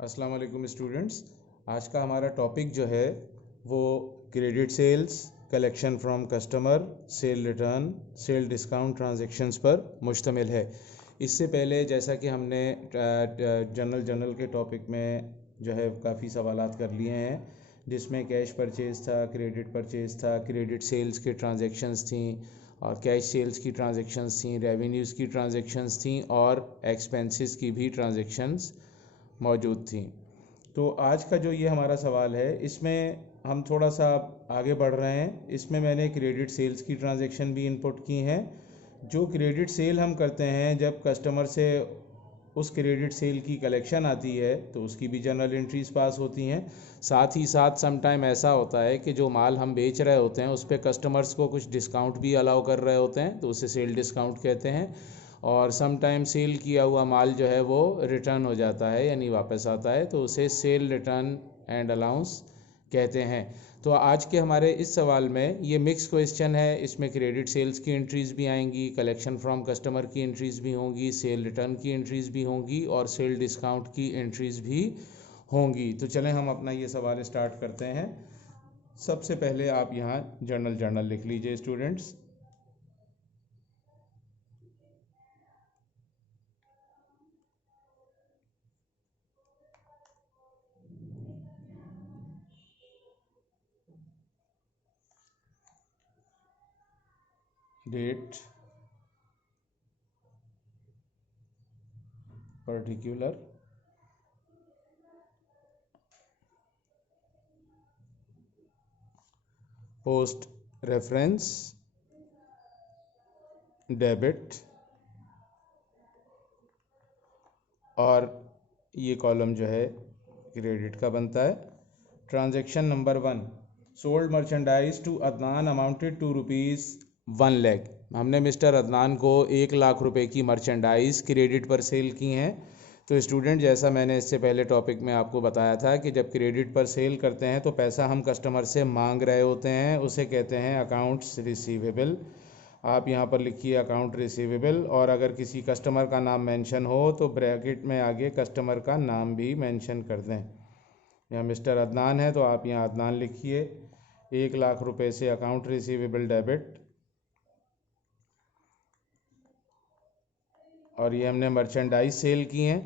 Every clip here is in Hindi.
अस्सलाम वालेकुम स्टूडेंट्स। आज का हमारा टॉपिक जो है वो credit sales, collection from customer, sale return, sale discount transactions पर मुश्तमिल है। इससे पहले जैसा कि हमने जनरल के टॉपिक में जो है काफ़ी सवालात कर लिए हैं, जिसमें कैश परचेज़ था, क्रेडिट परचेज़ था, क्रेडिट सेल्स के ट्रांजैक्शंस थी और कैश सेल्स की ट्रांजैक्शंस थी, रेवेन्यूज़ की ट्रांजैक्शंस थी और एक्सपेंसेस की भी ट्रांजैक्शंस मौजूद थी। तो आज का जो ये हमारा सवाल है, इसमें हम थोड़ा सा आगे बढ़ रहे हैं। इसमें मैंने क्रेडिट सेल्स की ट्रांजैक्शन भी इनपुट की हैं। जो क्रेडिट सेल हम करते हैं, जब कस्टमर से उस क्रेडिट सेल की कलेक्शन आती है तो उसकी भी जर्नल एंट्रीज पास होती हैं। साथ ही साथ सम टाइम ऐसा होता है कि जो माल हम बेच रहे होते हैं उस पर कस्टमर्स को कुछ डिस्काउंट भी अलाउ कर रहे होते हैं, तो उसे सेल डिस्काउंट कहते हैं। और सम टाइम सेल किया हुआ माल जो है वो रिटर्न हो जाता है यानी वापस आता है, तो उसे सेल रिटर्न एंड अलाउंस कहते हैं। तो आज के हमारे इस सवाल में ये मिक्स क्वेश्चन है। इसमें क्रेडिट सेल्स की एंट्रीज़ भी आएंगी, कलेक्शन फ्रॉम कस्टमर की एंट्रीज़ भी होंगी, सेल रिटर्न की एंट्रीज़ भी होंगी और सेल डिस्काउंट की एंट्रीज़ भी होंगी। तो चलें हम अपना ये सवाल स्टार्ट करते हैं। सबसे पहले आप यहाँ जर्नल लिख लीजिए students. Date, particular, post reference, debit, और ये कॉलम जो है क्रेडिट का बनता है। Transaction number 1, sold merchandise to Adnan amounted to ₹1,00,000। हमने मिस्टर अदनान को 1,00,000 रुपए की मर्चेंडाइज क्रेडिट पर सेल की हैं। तो स्टूडेंट, जैसा मैंने इससे पहले टॉपिक में आपको बताया था कि जब क्रेडिट पर सेल करते हैं तो पैसा हम कस्टमर से मांग रहे होते हैं, उसे कहते हैं अकाउंट्स रिसीवेबल। आप यहाँ पर लिखिए अकाउंट रिसीवेबल, और अगर किसी कस्टमर का नाम मेंशन हो तो ब्रैकेट में आगे कस्टमर का नाम भी मेंशन कर दें। यहाँ मिस्टर अदनान है तो आप यहाँ अदनान लिखिए। 1,00,000 रुपए से अकाउंट रिसीवेबल डेबिट, और ये हमने मर्चेंडाइज सेल की हैं,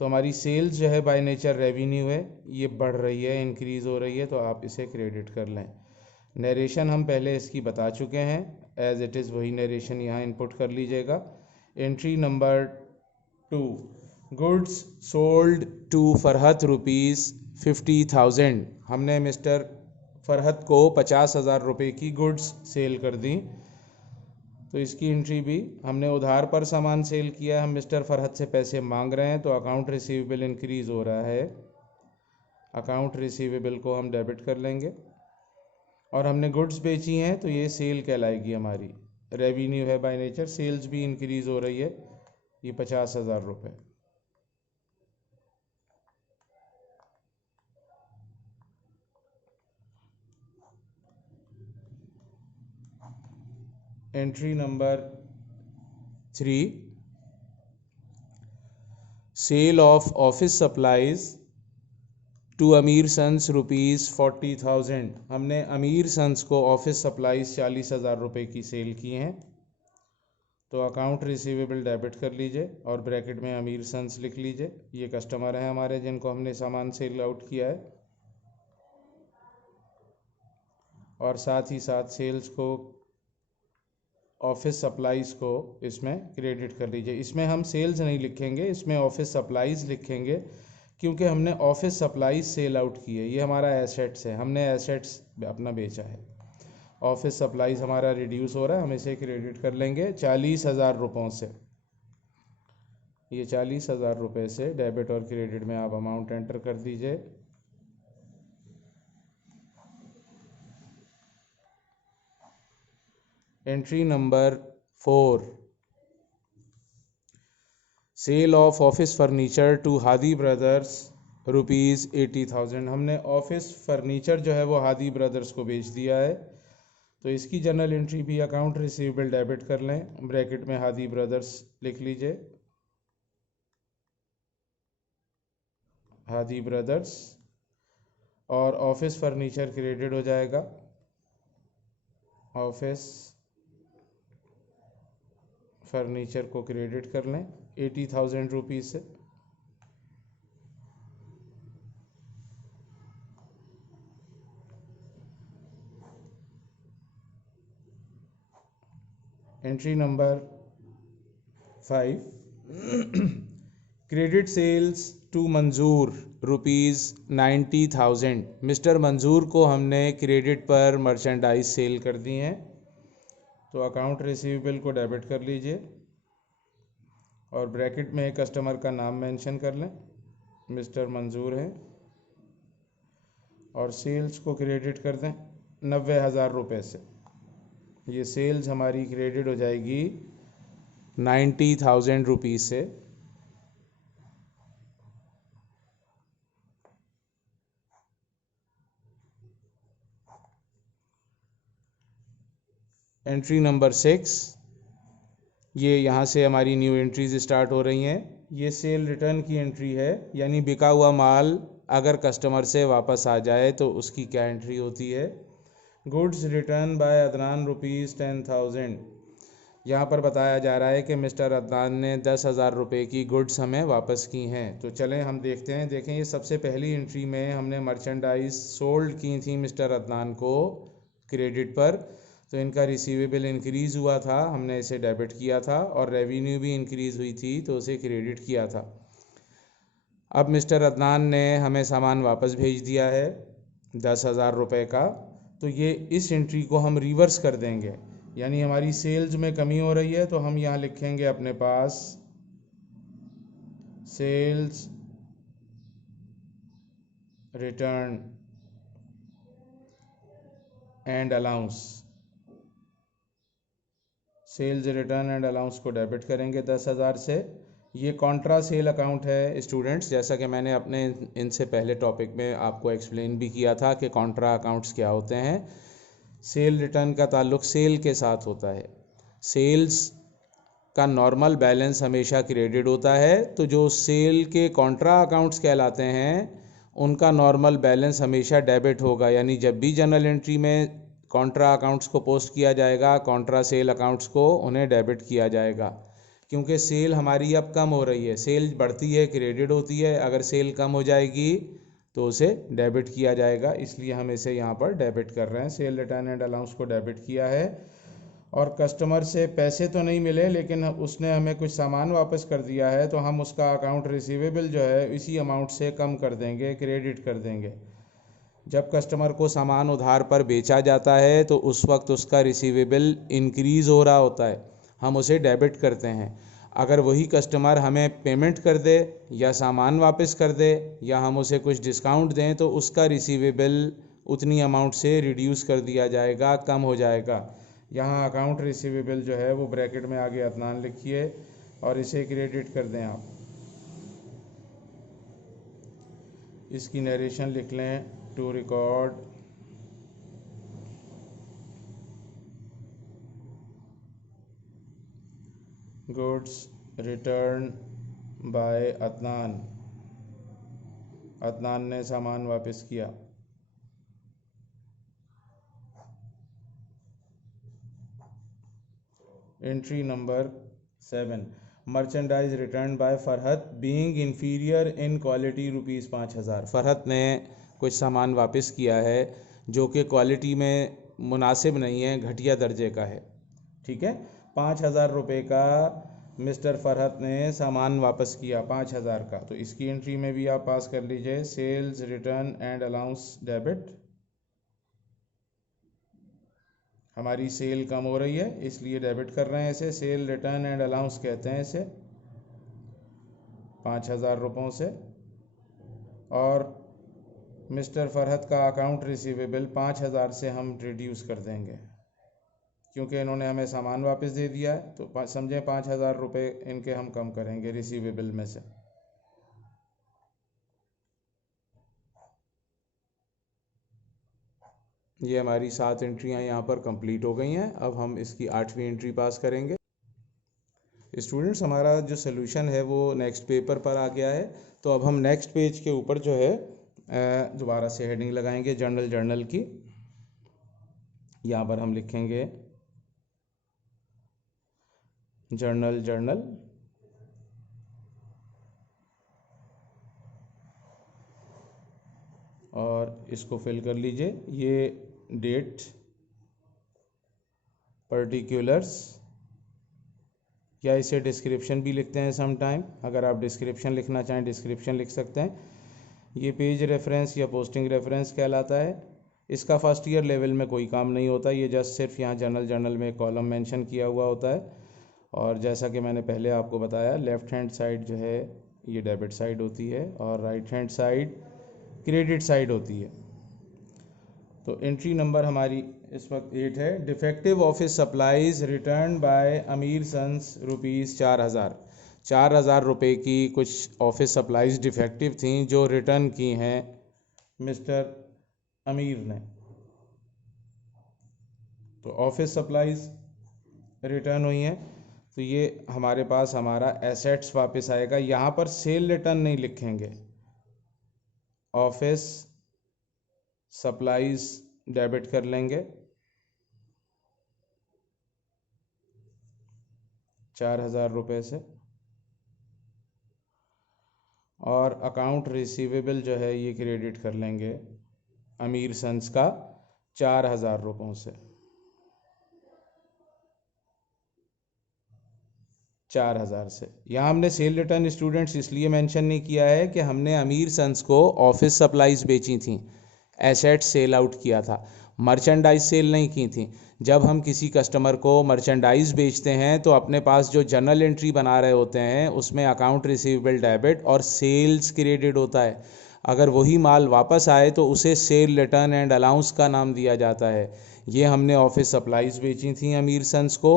तो हमारी सेल्स जो है बाय नेचर रेवेन्यू है, ये बढ़ रही है, इंक्रीज़ हो रही है, तो आप इसे क्रेडिट कर लें। नरेशन हम पहले इसकी बता चुके हैं, एज इट इज़ वही नरेशन यहाँ इनपुट कर लीजिएगा। Entry number 2, goods sold to Farhat ₹50,000। हमने मिस्टर फरहत को 50,000 रुपये की गुड्स सेल कर दी, तो इसकी एंट्री भी हमने उधार पर सामान सेल किया, हम मिस्टर फरहत से पैसे मांग रहे हैं, तो अकाउंट रिसीवेबल इंक्रीज़ हो रहा है, अकाउंट रिसीवेबल को हम डेबिट कर लेंगे। और हमने गुड्स बेची हैं तो ये सेल कहलाएगी हमारी, रेवेन्यू है बाय नेचर, सेल्स भी इंक्रीज़ हो रही है, ये 50,000 रुपये। Entry number 3, sale of office supplies to Ameer Sons ₹40,000। हमने अमीर सन्स को ऑफिस सप्लाइज 40,000 रुपये की सेल की हैं, तो अकाउंट रिसीवेबल डेबिट कर लीजिए और ब्रैकेट में अमीर सन्स लिख लीजिए। ये कस्टमर हैं हमारे जिनको हमने सामान सेल आउट किया है, और साथ ही साथ सेल्स को, ऑफिस सप्लाइज़ को इसमें क्रेडिट कर लीजिए। इसमें हम सेल्स नहीं लिखेंगे, इसमें ऑफिस सप्लाइज़ लिखेंगे, क्योंकि हमने ऑफिस सप्लाइज सेल आउट की है, ये हमारा एसेट्स है, हमने एसेट्स अपना बेचा है। ऑफिस सप्लाइज हमारा रिड्यूस हो रहा है, हम इसे क्रेडिट कर लेंगे 40,000 रुपयों से। ये 40,000 रुपये से डेबिट और क्रेडिट में आप अमाउंट एंटर कर दीजिए। Entry number 4, sale of office furniture to Hadi Brothers ₹80,000। हमने ऑफिस फर्नीचर जो है वो हादी ब्रदर्स को बेच दिया है, तो इसकी जर्नल एंट्री भी अकाउंट रिसीवेबल डेबिट कर लें, ब्रैकेट में हादी ब्रदर्स लिख लीजिए। हादी ब्रदर्स, और ऑफिस फर्नीचर क्रेडिट हो जाएगा, ऑफिस फर्नीचर को क्रेडिट कर लें 80,000 रुपीज़ से। Entry number 5, credit sales to Manzoor ₹90,000। Mister मंजूर को हमने क्रेडिट पर मर्चेंडाइज सेल कर दी हैं, तो अकाउंट रिसीवेबल को डेबिट कर लीजिए और ब्रैकेट में कस्टमर का नाम मेंशन कर लें, मिस्टर मंजूर है, और सेल्स को क्रेडिट कर दें 90,000 रुपये से। ये सेल्स हमारी क्रेडिट हो जाएगी 90,000 रुपीज़ से। एंट्री नंबर 6, ये यहाँ से हमारी न्यू एंट्रीज स्टार्ट हो रही हैं। ये सेल रिटर्न की एंट्री है, यानी बिका हुआ माल अगर कस्टमर से वापस आ जाए तो उसकी क्या एंट्री होती है। Goods return by Adnan ₹10,000। यहाँ पर बताया जा रहा है कि मिस्टर अदनान ने 10,000 रुपये की गुड्स हमें वापस की हैं। तो चलें हम देखते हैं। देखें, ये सबसे पहली एंट्री में हमने मर्चेंडाइज सोल्ड की थी मिस्टर अदनान को क्रेडिट पर, तो इनका रिसीवेबल इंक्रीज़ हुआ था, हमने इसे डेबिट किया था, और रेवेन्यू भी इंक्रीज़ हुई थी तो उसे क्रेडिट किया था। अब मिस्टर अदनान ने हमें सामान वापस भेज दिया है 10,000 रुपये का, तो ये इस एंट्री को हम रिवर्स कर देंगे, यानी हमारी सेल्स में कमी हो रही है तो हम यहाँ लिखेंगे अपने पास sales return and allowance. Sales return and allowance को डेबिट करेंगे 10,000 से। ये कॉन्ट्रा सेल अकाउंट है स्टूडेंट्स, जैसा कि मैंने अपने इनसे पहले टॉपिक में आपको एक्सप्लेन भी किया था कि कॉन्ट्रा अकाउंट्स क्या होते हैं। सेल रिटर्न का ताल्लुक सेल के साथ होता है। सेल्स का नॉर्मल बैलेंस हमेशा क्रेडिट होता है, तो जो सेल के कॉन्ट्रा अकाउंट्स कहलाते हैं उनका नॉर्मल बैलेंस हमेशा डेबिट होगा, यानी जब भी जनरल एंट्री में कॉन्ट्रा अकाउंट्स को पोस्ट किया जाएगा, कॉन्ट्रा सेल अकाउंट्स को उन्हें डेबिट किया जाएगा। क्योंकि सेल हमारी अब कम हो रही है, सेल बढ़ती है क्रेडिट होती है, अगर सेल कम हो जाएगी तो उसे डेबिट किया जाएगा, इसलिए हम इसे यहाँ पर डेबिट कर रहे हैं। सेल रिटर्न एंड अलाउंस को डेबिट किया है, और कस्टमर से पैसे तो नहीं मिले लेकिन उसने हमें कुछ सामान वापस कर दिया है, तो हम उसका अकाउंट रिसीवेबल जो है इसी अमाउंट से कम कर देंगे, क्रेडिट कर देंगे। जब कस्टमर को सामान उधार पर बेचा जाता है तो उस वक्त उसका रिसीवेबल इंक्रीज़ हो रहा होता है, हम उसे डेबिट करते हैं। अगर वही कस्टमर हमें पेमेंट कर दे या सामान वापस कर दे या हम उसे कुछ डिस्काउंट दें तो उसका रिसीवेबल उतनी अमाउंट से रिड्यूस कर दिया जाएगा, कम हो जाएगा। यहाँ अकाउंट रिसीवेबल जो है वो ब्रैकेट में आगे अदनान लिखिए और इसे क्रेडिट कर दें आप। इसकी नरेशन लिख लें, to record goods return by Adnan. Adnan ने सामान वापस किया। Entry number 7, merchandise return by Farhat being inferior in quality ₹5,000। Farhat ने कुछ सामान वापस किया है जो कि क्वालिटी में मुनासिब नहीं है, घटिया दर्जे का है। ठीक है, 5,000 रुपये का मिस्टर फरहत ने सामान वापस किया 5,000 का, तो इसकी एंट्री में भी आप पास कर लीजिए sales return and allowance debit. हमारी सेल कम हो रही है इसलिए डेबिट कर रहे हैं इसे, सेल रिटर्न एंड अलाउंस कहते हैं इसे, 5,000 रुपयों से। और मिस्टर फरहत का अकाउंट रिसीवेबल 5,000 से हम रिड्यूस कर देंगे क्योंकि इन्होंने हमें सामान वापस दे दिया है, तो समझें 5,000 रुपये इनके हम कम करेंगे रिसीवेबल में से। ये हमारी 7 एंट्रियां यहाँ पर कंप्लीट हो गई हैं। अब हम इसकी 8वीं एंट्री पास करेंगे। स्टूडेंट्स हमारा जो सोल्यूशन है वो नेक्स्ट पेपर पर आ गया है। तो अब हम नेक्स्ट पेज के ऊपर जो है दोबारा से हेडिंग लगाएंगे जर्नल की। यहाँ पर हम लिखेंगे जर्नल और इसको फिल कर लीजिए। ये डेट, पर्टिकुलर्स, या इसे डिस्क्रिप्शन भी लिखते हैं सम टाइम। अगर आप डिस्क्रिप्शन लिखना चाहें डिस्क्रिप्शन लिख सकते हैं। ये पेज रेफरेंस या पोस्टिंग रेफरेंस कहलाता है। इसका फर्स्ट ईयर लेवल में कोई काम नहीं होता, ये जस्ट सिर्फ यहाँ जर्नल में कॉलम मेंशन किया हुआ होता है। और जैसा कि मैंने पहले आपको बताया, लेफ़्ट हैंड साइड जो है ये डेबिट साइड होती है और right hand side credit side होती है। तो एंट्री नंबर हमारी इस वक्त 8 है। Defective office supplies return by Ameer Sons ₹4,000। 4,000 रुपये की कुछ ऑफिस सप्लाईज डिफेक्टिव थी जो रिटर्न की हैं मिस्टर अमीर ने। तो ऑफिस सप्लाईज रिटर्न हुई हैं, तो ये हमारे पास हमारा एसेट्स वापस आएगा। यहाँ पर सेल रिटर्न नहीं लिखेंगे, ऑफिस सप्लाईज डेबिट कर लेंगे 4,000 रुपये से, और अकाउंट रिसीवेबल जो है ये क्रेडिट कर लेंगे अमीर सन्स का 4,000 रुपयों से। 4,000 से। यहाँ हमने सेल रिटर्न स्टूडेंट्स इसलिए मेंशन नहीं किया है कि हमने अमीर सन्स को ऑफिस सप्लाईज बेची थी, एसेट सेल आउट किया था, मर्चेंडाइज सेल नहीं की थी। जब हम किसी कस्टमर को मर्चेंडाइज बेचते हैं तो अपने पास जो जर्नल एंट्री बना रहे होते हैं उसमें अकाउंट रिसीवेबल डेबिट और सेल्स क्रेडिट होता है। अगर वही माल वापस आए तो उसे सेल रिटर्न एंड अलाउंस का नाम दिया जाता है। ये हमने ऑफिस सप्लाईज बेची थी अमीर सन्स को।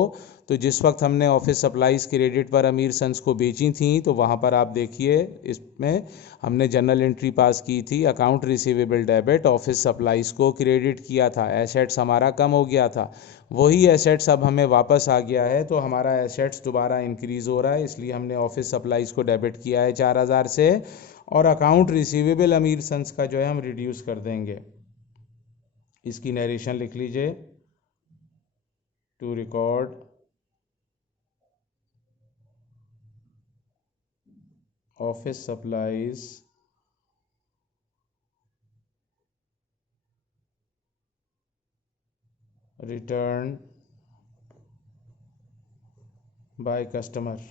तो जिस वक्त हमने ऑफिस सप्लाईज क्रेडिट पर अमीर सन्स को बेची थी तो वहाँ पर आप देखिए इसमें हमने जर्नल एंट्री पास की थी, account receivable debit, office supplies को क्रेडिट किया था, एसेट्स हमारा कम हो गया था। वही एसेट्स अब हमें वापस आ गया है तो हमारा एसेट्स दोबारा इंक्रीज़ हो रहा है, इसलिए हमने ऑफिस सप्लाईज को डेबिट किया है 4,000 से, और अकाउंट रिसीवेबल अमीर सन्स का जो है हम रिड्यूस कर देंगे। इसकी नरेशन लिख लीजिए। To record office supplies return by customer.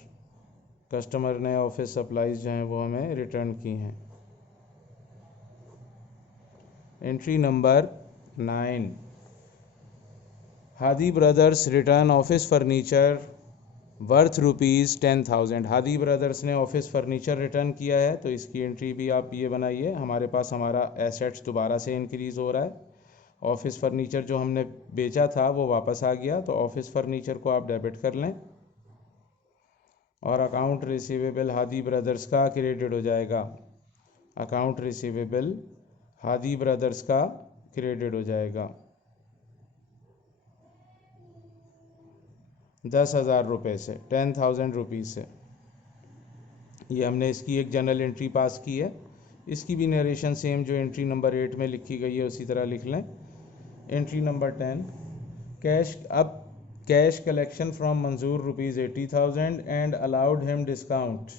Customer ने ऑफिस सप्लाईज जो हैं वो हमें रिटर्न की हैं। Entry number 9, Hadi Brothers return office furniture worth ₹10,000। Hadi Brothers ने ऑफिस फर्नीचर रिटर्न किया है, तो इसकी एंट्री भी आप ये बनाइए। हमारे पास हमारा एसेट्स दोबारा से इंक्रीज़ हो रहा है। ऑफिस फर्नीचर जो हमने बेचा था वो वापस आ गया, तो ऑफिस फर्नीचर को आप डेबिट कर लें और अकाउंट रिसीवेबल हादी ब्रदर्स का क्रेडिट हो जाएगा। अकाउंट रिसीवेबल हादी ब्रदर्स का क्रेडिट हो जाएगा 10,000 रुपये से, 10,000 रुपीज़ से। ये हमने इसकी एक जर्नल एंट्री पास की है। इसकी भी नरेशन सेम जो एंट्री नंबर 8 में लिखी गई है उसी तरह लिख लें। Entry number 10, cash. अब कैश कलेक्शन फ्रॉम मंजूर ₹80,000 एंड अलाउड हिम डिस्काउंट।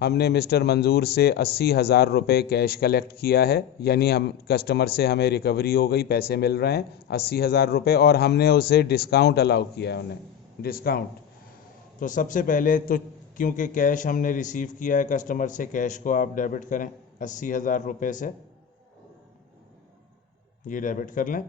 हमने मिस्टर मंजूर से 80,000 रुपये कैश कलेक्ट किया है, यानी हम कस्टमर से हमें रिकवरी हो गई, पैसे मिल रहे हैं 80,000 रुपये, और हमने उसे डिस्काउंट अलाउ किया है, उन्हें डिस्काउंट। तो सबसे पहले तो क्योंकि कैश हमने रिसीव किया है कस्टमर से, कैश को आप डेबिट करें 80,000 रुपये से, ये डेबिट कर लें।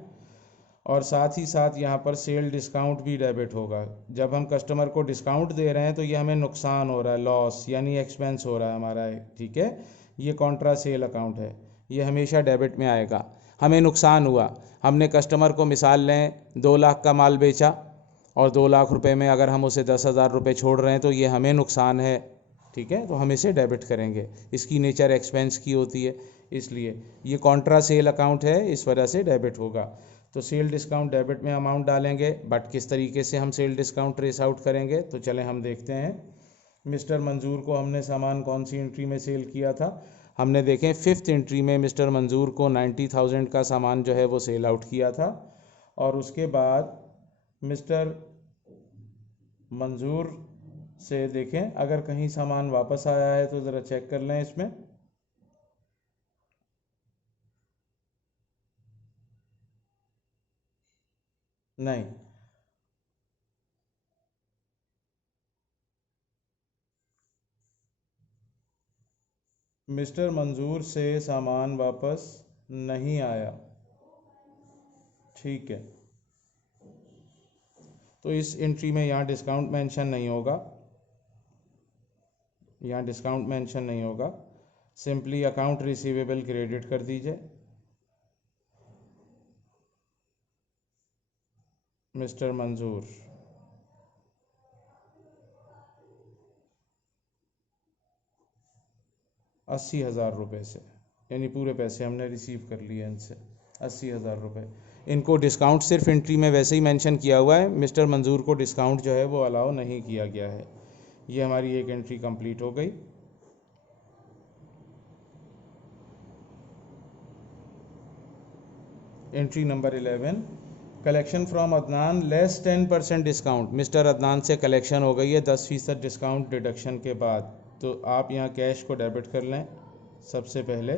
और साथ ही साथ यहाँ पर सेल डिस्काउंट भी डेबिट होगा। जब हम कस्टमर को डिस्काउंट दे रहे हैं तो ये हमें नुकसान हो रहा है, लॉस यानी एक्सपेंस हो रहा है हमारा, ठीक है। ये कॉन्ट्रा सेल अकाउंट है, ये हमेशा डेबिट में आएगा। हमें नुकसान हुआ, हमने कस्टमर को मिसाल लें 2 लाख का माल बेचा और 2 लाख रुपए में अगर हम उसे 10,000 रुपये छोड़ रहे हैं तो ये हमें नुकसान है, ठीक है, तो हम इसे डेबिट करेंगे। इसकी नेचर एक्सपेंस की होती है, इसलिए ये कॉन्ट्रा सेल अकाउंट है, इस वजह से डेबिट होगा। तो सेल डिस्काउंट डेबिट में अमाउंट डालेंगे, बट किस तरीके से हम सेल डिस्काउंट ट्रेस आउट करेंगे, तो चलें हम देखते हैं। मिस्टर मंजूर को हमने सामान कौन सी एंट्री में सेल किया था, हमने देखें 5th एंट्री में मिस्टर मंजूर को 90,000 का सामान जो है वो सेल आउट किया था। और उसके बाद मिस्टर मंजूर से देखें अगर कहीं सामान वापस आया है तो ज़रा चेक कर लें इसमें। नहीं, मिस्टर मंजूर से सामान वापस नहीं आया, ठीक है। तो इस एंट्री में यहाँ डिस्काउंट मेंशन नहीं होगा, यहाँ डिस्काउंट मेंशन नहीं होगा, सिंपली अकाउंट रिसीवेबल क्रेडिट कर दीजिए। मिस्टर मंजूर 80,000 रुपये से, यानी पूरे पैसे हमने रिसीव कर लिए इनसे 80,000 रुपये। इनको डिस्काउंट सिर्फ एंट्री में वैसे ही मेंशन किया हुआ है, मिस्टर मंजूर को डिस्काउंट जो है वो अलाउ नहीं किया गया है। ये हमारी एक एंट्री कंप्लीट हो गई। Entry number 11, collection from Adnan less 10% discount. Mister Adnan से कलेक्शन हो गई है 10% डिस्काउंट डिडक्शन के बाद। तो आप यहाँ कैश को डेबिट कर लें सबसे पहले।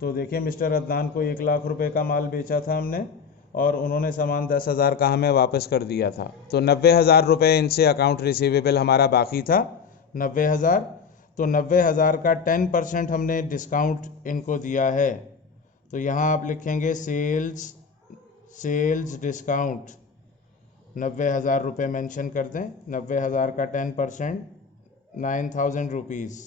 तो देखिए मिस्टर अदनान को 1,00,000 रुपये का माल बेचा था हमने और उन्होंने सामान 10,000 का हमें वापस कर दिया था। तो 90,000 रुपये इनसे अकाउंट रिसीवेबल हमारा बाकी था, 90,000। तो 90,000 का 10% हमने डिस्काउंट इनको दिया है। तो यहाँ आप लिखेंगे सेल्स डिस्काउंट 90,000 रुपये मेंशन कर दें। 90,000 का 10% 9,000 रुपीज़।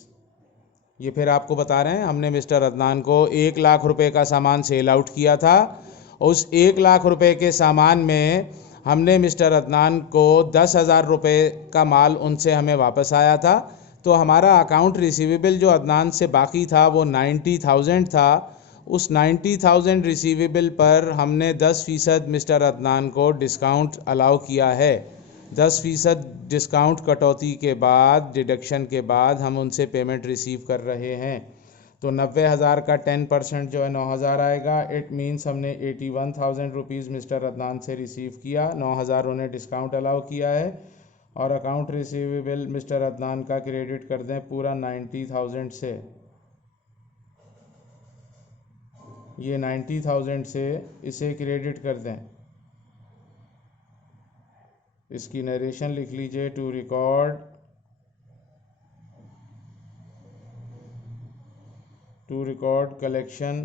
ये फिर आपको बता रहे हैं, हमने मिस्टर अदनान को 1,00,000 रुपये का सामान सेल आउट किया था। उस 1,00,000 रुपये के सामान में हमने मिस्टर अदनान को 10,000 रुपये का माल उनसे हमें वापस आया था। तो हमारा अकाउंट रिसीवेबल जो अदनान से बाकी था वो 90,000 था। उस 90,000 रिसीवेबल पर हमने 10% मिस्टर अदनान को डिस्काउंट अलाउ किया है। 10% डिस्काउंट कटौती के बाद, डिडक्शन के बाद हम उनसे पेमेंट रिसीव कर रहे हैं। तो 90,000 का 10% जो है 9,000 आएगा। इट मीन्स हमने 81,000 रुपीज़ मिस्टर अदनान से रिसीव किया, 9,000 उन्हें डिस्काउंट अलाउ किया है। और अकाउंट रिसीवेबल मिस्टर अदनान का क्रेडिट कर दें पूरा 90,000 से। ये 90,000 से इसे क्रेडिट कर दें। इसकी नरेशन लिख लीजिए, to record collection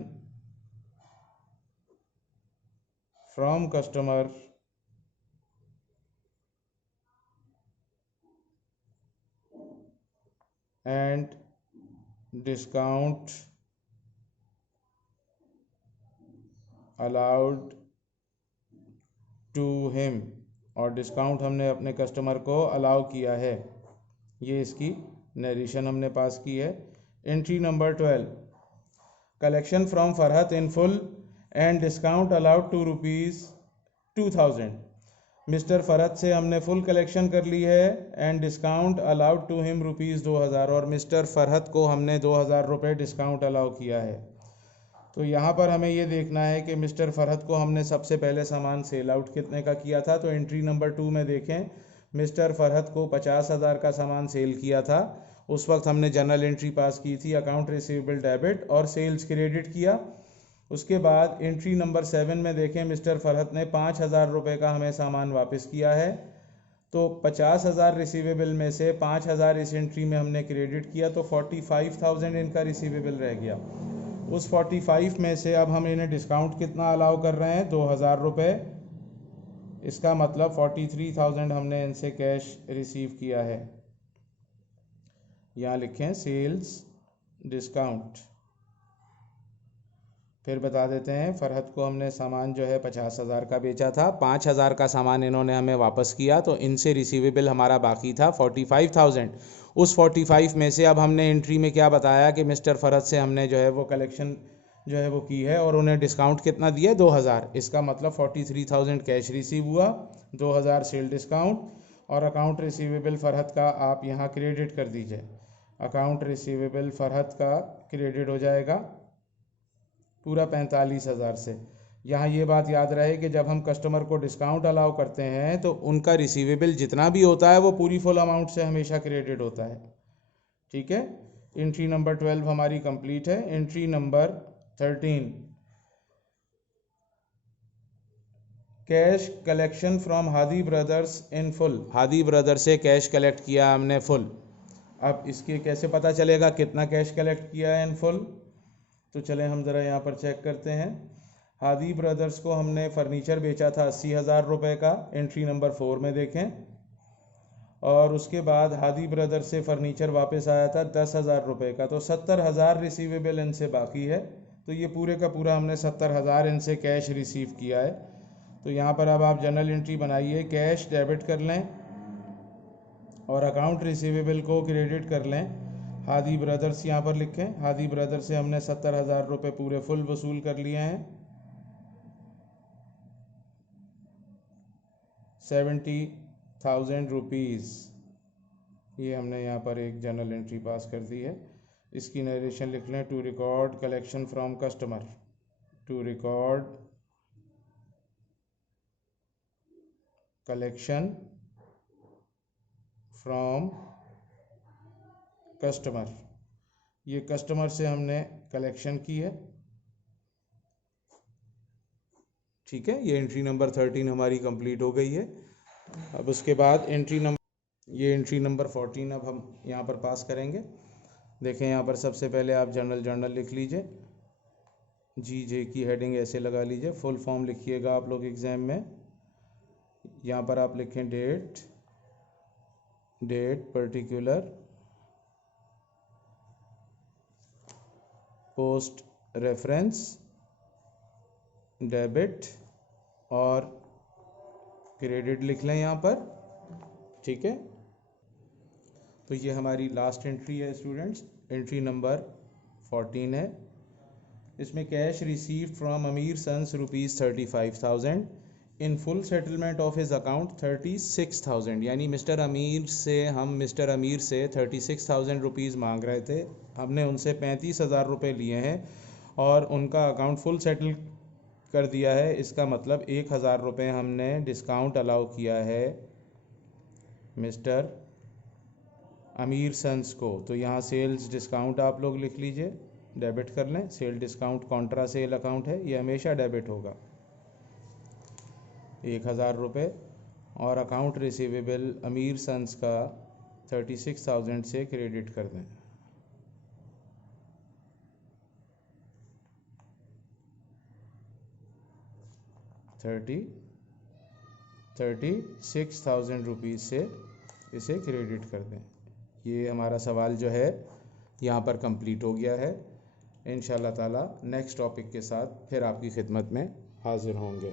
from customer and discount allowed to him. और डिस्काउंट हमने अपने कस्टमर को अलाउ किया है। ये इसकी नरेशन हमने पास की है। Entry number 12, collection from Farhat in full and discount allowed ₹2,000। Mister Farhat से हमने फुल कलेक्शन कर ली है and discount allowed to him ₹2,000, और मिस्टर फरहत को हमने 2,000 रुपये डिस्काउंट अलाउ किया है। तो यहाँ पर हमें ये देखना है कि मिस्टर फरहत को हमने सबसे पहले सामान सेल आउट कितने का किया था। तो एंट्री नंबर 2 में देखें, मिस्टर फरहत को 50,000 का सामान सेल किया था। उस वक्त हमने जनरल एंट्री पास की थी, अकाउंट रिसीवेबल डेबिट और सेल्स क्रेडिट किया। उसके बाद एंट्री नंबर 7 में देखें, मिस्टर फरहत ने 5,000 रुपये का हमें सामान वापस किया है। तो 50,000 रिसीवेबल में से 5,000 इस एंट्री में हमने क्रेडिट किया, तो 45,000 इनका रिसीवेबल रह गया। उस 45 में से अब हम इन्हें डिस्काउंट कितना अलाउ कर रहे हैं, 2,000 रुपये। इसका मतलब 43,000 हमने इनसे कैश रिसीव किया है। यहाँ लिखें सेल्स डिस्काउंट। फिर बता देते हैं, फरहत को हमने सामान जो है 50,000 का बेचा था, 5,000 का सामान इन्होंने हमें वापस किया, तो इनसे रिसीवेबल हमारा बाकी था 45,000। उस 45 में से अब हमने एंट्री में क्या बताया कि मिस्टर फरहत से हमने जो है वो कलेक्शन जो है वो की है और उन्हें डिस्काउंट कितना दिया है 2000। इसका मतलब 43,000 कैश रिसीव हुआ, 2000 सेल डिस्काउंट, और अकाउंट रिसीवेबल फरहत का आप यहाँ क्रेडिट कर दीजिए। अकाउंट रिसीवेबल फरहत का क्रेडिट हो जाएगा पूरा 45,000 से। यहाँ ये बात याद रहे कि जब हम कस्टमर को डिस्काउंट अलाउ करते हैं तो उनका रिसीवेबल जितना भी होता है वो पूरी फुल अमाउंट से हमेशा क्रेडिट होता है। ठीक है, एंट्री नंबर 12 हमारी कंप्लीट है। Entry number 13, cash collection from Hadi brothers in full. Hadi brother से कैश कलेक्ट किया हमने फुल। अब इसके कैसे पता चलेगा कितना कैश कलेक्ट किया है इन फुल? तो चलें हम ज़रा यहाँ पर चेक करते हैं। हादी ब्रदर्स को हमने फर्नीचर बेचा था 80,000 रुपये का, एंट्री नंबर 4 में देखें। और उसके बाद हादी ब्रदर्स से फर्नीचर वापस आया था 10,000 रुपये का, तो 70,000 रिसीवेबल इनसे बाकी है। तो ये पूरे का पूरा हमने 70,000 इनसे कैश रिसीव किया है। तो यहाँ पर अब आप जनरल एंट्री बनाइए, कैश डेबिट कर लें और अकाउंट रिसीवेबल को क्रेडिट कर लें। हादी ब्रदर्स यहाँ पर लिखें। हादी ब्रदर्स से हमने 70,000 रुपये पूरे फुल वसूल कर लिए हैं। 70,000 रुपीज़, ये हमने यहाँ पर एक जनरल एंट्री पास कर दी है। इसकी नरेशन लिख लें, to record collection from customer, to record collection from customer. ये कस्टमर से हमने कलेक्शन की है। ठीक है, ये एंट्री नंबर 13 हमारी कंप्लीट हो गई है। अब उसके बाद एंट्री नंबर 14 अब हम यहाँ पर पास करेंगे। देखें यहाँ पर सबसे पहले आप जर्नल लिख लीजिए, GJ की हेडिंग ऐसे लगा लीजिए। फुल फॉर्म लिखिएगा आप लोग एग्ज़ाम में। यहाँ पर आप लिखें date particular, post reference, debit और क्रेडिट लिख लें यहाँ पर। ठीक है, तो ये हमारी लास्ट एंट्री है स्टूडेंट्स, एंट्री नंबर 14 है। इसमें cash received from Amir sons ₹35,000 in full settlement of his account 36,000। यानी मिस्टर अमीर से 36,000 रुपीज़ मांग रहे थे, हमने उनसे 35,000 रुपये लिए हैं और उनका अकाउंट फुल सेटल कर दिया है। इसका मतलब 1,000 रुपये हमने डिस्काउंट अलाउ किया है मिस्टर अमीर सन्स को। तो यहाँ सेल्स डिस्काउंट आप लोग लिख लीजिए, डेबिट कर लें। Sale discount Contra sale account है, ये हमेशा डेबिट होगा, 1,000 रुपये। और अकाउंट रिसीवेबल अमीर सन्स का 36,000 से क्रेडिट कर दें। ₹36,000 से इसे क्रेडिट कर दें। ये हमारा सवाल जो है यहाँ पर कंप्लीट हो गया है। इंशाल्लाह ताला नेक्स्ट टॉपिक के साथ फिर आपकी खिदमत में हाज़िर होंगे।